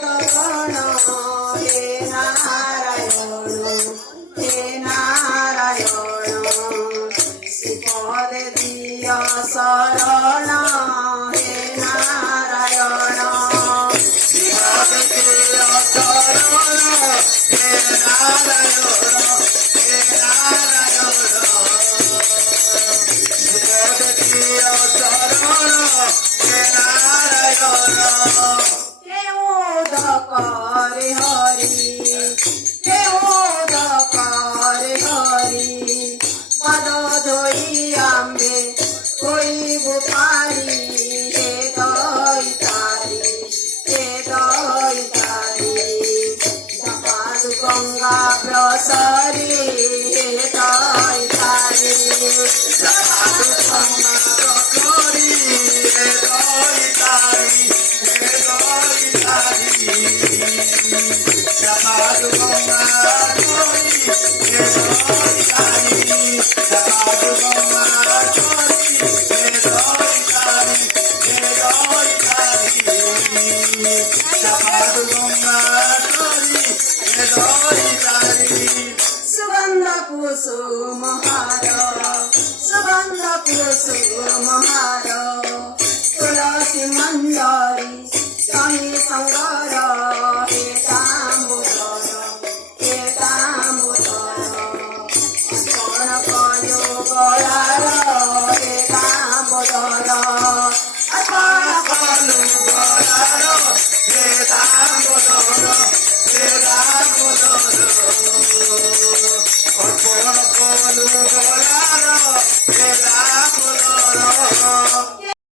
अवतरण हे नारायण श्रीपद दिया शरण हे नारायण श्रीपद दिया शरण हे नारायण श्रीपद दिया शरण हे नारायण करे हरि पद धोई आंबे कोई बुपारी हे दैतारी जपाद गंगा प्रसरी हे दैतारी जपाद गंगा प्रसरी हे दैतारी जपाद गंगा प्रसरी हे दैतारी जपाद गंगा प्रसरी हे दैतारी जपाद गंगा प्रसरी हे दैतारी सुगंध कुसुम हार